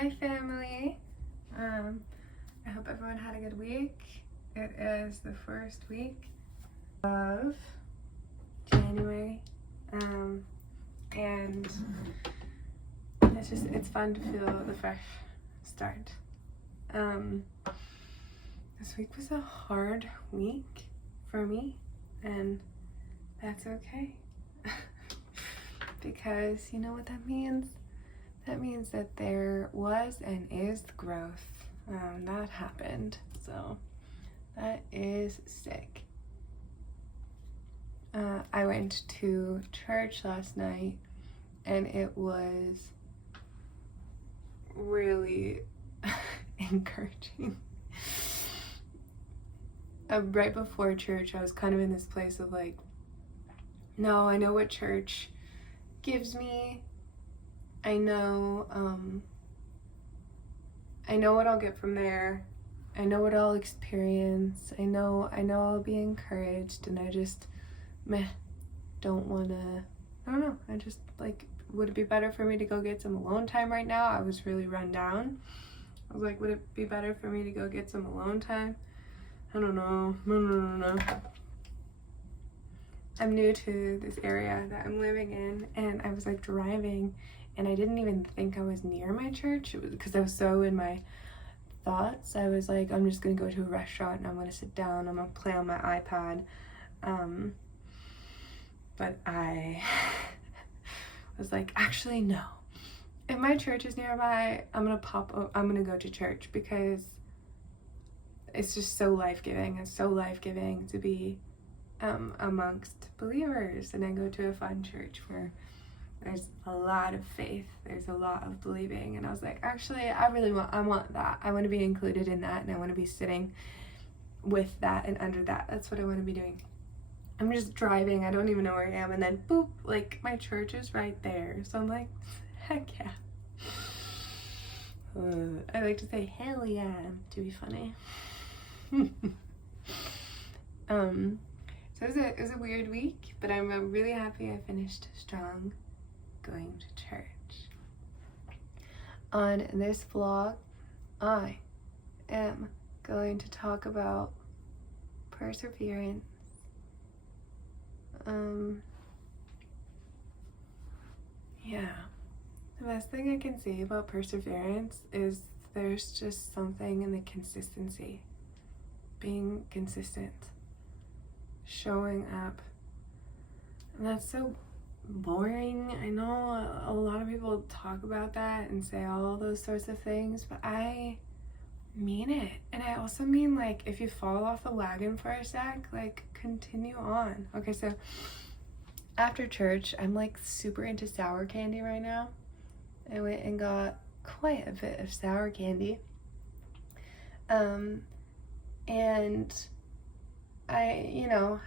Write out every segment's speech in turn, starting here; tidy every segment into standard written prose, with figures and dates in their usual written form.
Hi family. I hope everyone had a good week. It is the first week of January, and it's fun to feel the fresh start. This week was a hard week for me, and that's okay. Because you know what that means? That means that there was and is growth. That happened, so that is sick. I went to church last night, and it was really encouraging. Right before church, I was kind of in this place of like, no, I know what church gives me. I know what I'll get from there. I know what I'll experience. I know I'll be encouraged, and I just don't wanna, I don't know, I just like, would it be better for me to go get some alone time right now? I was really run down. I was like, would it be better for me to go get some alone time? I don't know. No. I'm new to this area that I'm living in, and I was like driving, and I didn't even think I was near my church. It was because I was so in my thoughts. I was like, I'm just gonna go to a restaurant and I'm gonna sit down, I'm gonna play on my iPad. But I was like, actually no. If my church is nearby, I'm gonna go to church, because it's just so life-giving. It's so life-giving to be amongst believers, and I go to a fun church where there's a lot of faith, there's a lot of believing, and I was like, actually, I want that. I want to be included in that, and I want to be sitting with that and under that. That's what I want to be doing. I'm just driving, I don't even know where I am, and then boop, like my church is right there. So I'm like, heck yeah. I like to say hell yeah to be funny. So it was a weird week, but I'm really happy I finished strong going to church. On this vlog, I am going to talk about perseverance. Yeah. The best thing I can say about perseverance is there's just something in the consistency. Being consistent. Showing up. And that's so boring. I know a lot of people talk about that and say all those sorts of things, but I mean it. And I also mean, like, if you fall off the wagon for a sec, like, continue on. Okay, so after church, I'm like super into sour candy right now. I went and got quite a bit of sour candy. And I,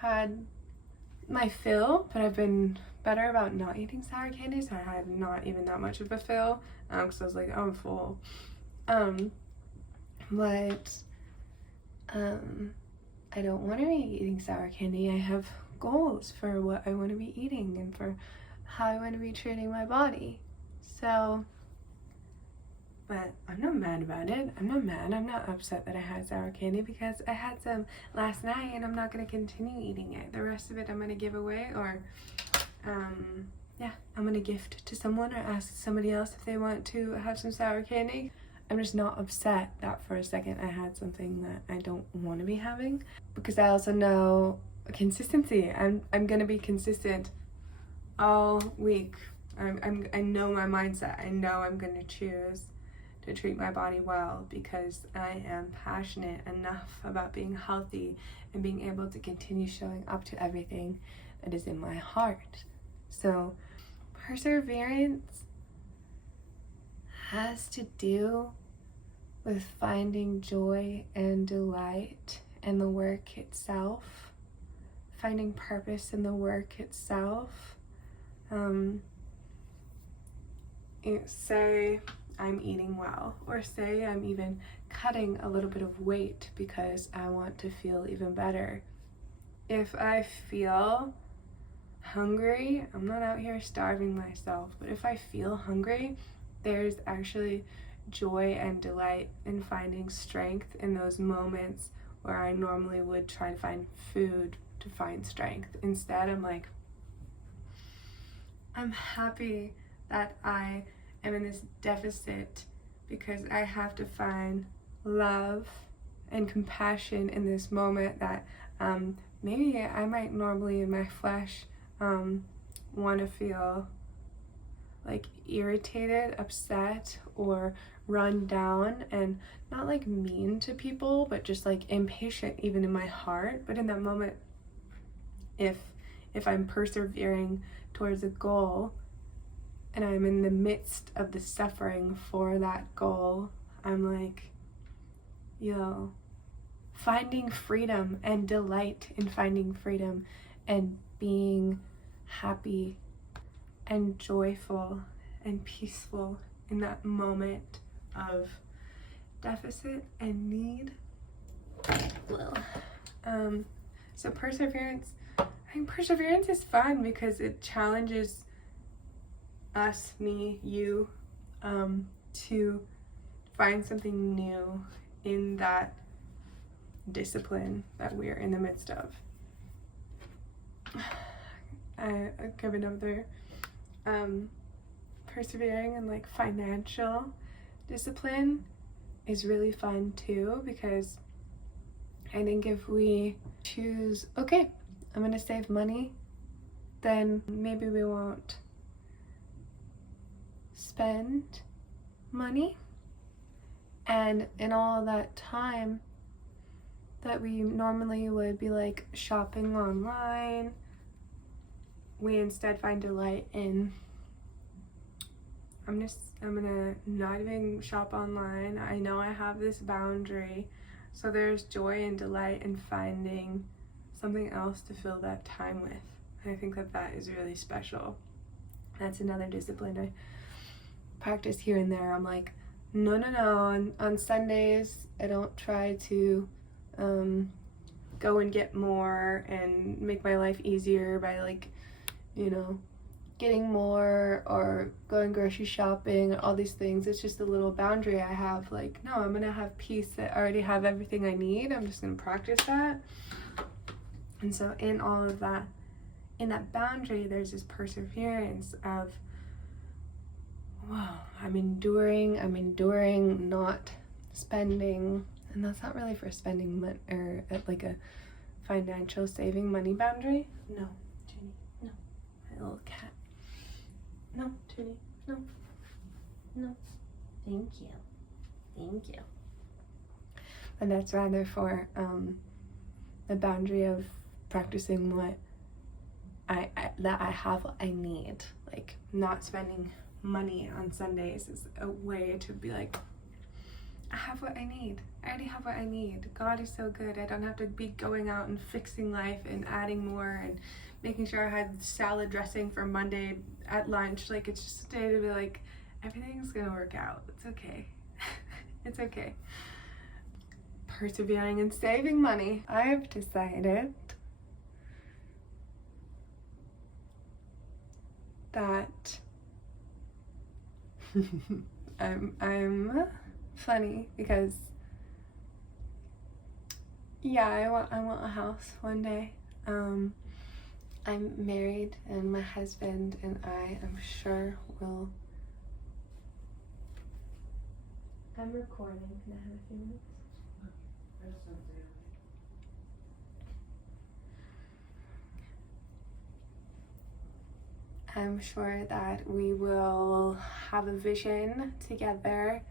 had my fill, but I've been better about not eating sour candy, so I had not even that much of a fill, because I was like, oh, I'm full. But I don't want to be eating sour candy. I have goals for what I want to be eating and for how I want to be treating my body. So, but I'm not mad about it. I'm not upset that I had sour candy, because I had some last night and I'm not going to continue eating it. The rest of it I'm going to give away, or I'm going to gift to someone, or ask somebody else if they want to have some sour candy. I'm just not upset that for a second I had something that I don't want to be having, because I also know consistency. I'm going to be consistent all week. I know my mindset. I know I'm going to choose to treat my body well, because I am passionate enough about being healthy and being able to continue showing up to everything that is in my heart. So perseverance has to do with finding joy and delight in the work itself, finding purpose in the work itself. Say I'm eating well, or say I'm even cutting a little bit of weight because I want to feel even better. If I feel hungry, I'm not out here starving myself, but if I feel hungry, there's actually joy and delight in finding strength in those moments where I normally would try to find food to find strength. Instead, I'm like, I'm happy that I am in this deficit because I have to find love and compassion in this moment that maybe I might normally in my flesh want to feel like irritated, upset, or run down, and not like mean to people, but just like impatient even in my heart. But in that moment, if I'm persevering towards a goal and I'm in the midst of the suffering for that goal, I'm like, yo, finding freedom and delight in finding freedom and being happy and joyful and peaceful in that moment of deficit and need. So perseverance, I think perseverance is fun because it challenges us, me, you, to find something new in that discipline that we're in the midst of. I give another persevering in like financial discipline is really fun too, because I think if we choose, okay, I'm gonna save money, then maybe we won't spend money. And in all that time that we normally would be like shopping online, we instead find delight in, I'm gonna not even shop online. I know I have this boundary. So there's joy and delight in finding something else to fill that time with. And I think that is really special. That's another discipline I practice here and there. I'm like, no. On Sundays, I don't try to go and get more and make my life easier by like, getting more or going grocery shopping, all these things. It's just a little boundary I have. Like, no, I'm gonna have peace. I already have everything I need. I'm just gonna practice that. And so in all of that, in that boundary, there's this perseverance of, wow, I'm enduring not spending. And that's not really for spending money or like a financial saving money boundary. No, Junie, no. My little cat. No, Junie, no. Thank you. And that's rather for the boundary of practicing what I have what I need. Like, not spending money on Sundays is a way to be like, I have what I need. I already have what I need. God is so good. I don't have to be going out and fixing life and adding more and making sure I had salad dressing for Monday at lunch. Like, it's just a day to be like, everything's gonna work out. It's okay. It's okay. Persevering and saving money. I've decided that I'm funny because I want a house one day. I'm married and my husband and I am sure will. I'm recording. Can I have a few minutes? I'm sure that we will have a vision together,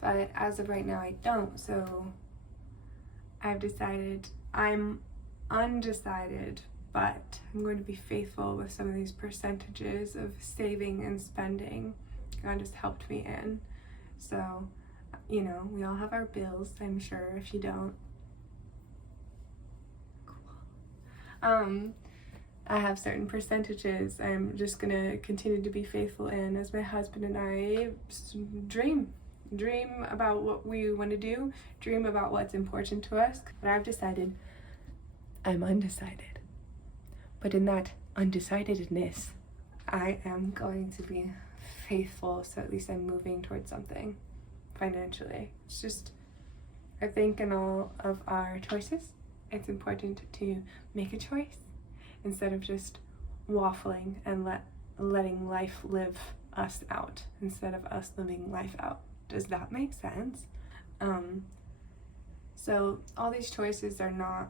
but as of right now I don't. So I've decided, I'm undecided, but I'm going to be faithful with some of these percentages of saving and spending. God has helped me in. So, we all have our bills, I'm sure, if you don't. Cool. I have certain percentages I'm just gonna continue to be faithful in as my husband and I dream about what we want to do, dream about what's important to us. But I've decided I'm undecided. But in that undecidedness, I am going to be faithful, so at least I'm moving towards something. financially. It's just, I think in all of our choices, it's important to make a choice instead of just waffling and letting life live us out instead of us living life out. Does that make sense? So all these choices are not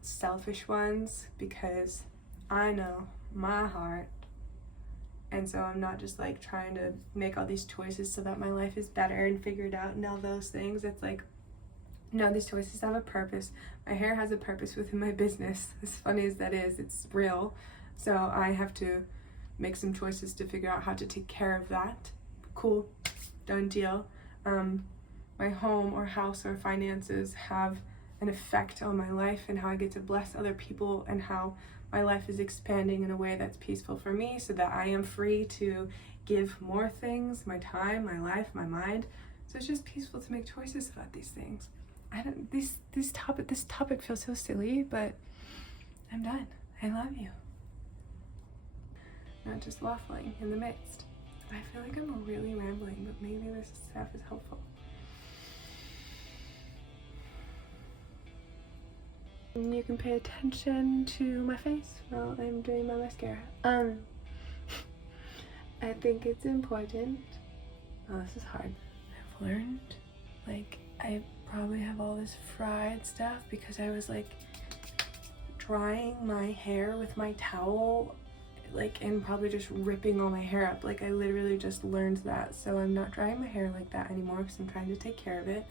selfish ones because I know my heart, and so I'm not just like trying to make all these choices so that my life is better and figured out and all those things. It's like, no, these choices have a purpose. My hair has a purpose within my business. As funny as that is, it's real. So I have to make some choices to figure out how to take care of that. Cool, done deal. My home or house or finances have an effect on my life and how I get to bless other people and how my life is expanding in a way that's peaceful for me so that I am free to give more things, my time, my life, my mind. So it's just peaceful to make choices about these things. This topic feels so silly, but I'm done. I love you. Not just waffling in the midst. I feel like I'm really rambling, but maybe this stuff is helpful. And you can pay attention to my face while I'm doing my mascara. I think it's important. Oh, this is hard. I've learned, like, I probably have all this fried stuff because I was like drying my hair with my towel, like, and probably just ripping all my hair up. Like, I literally just learned that. So I'm not drying my hair like that anymore because I'm trying to take care of it.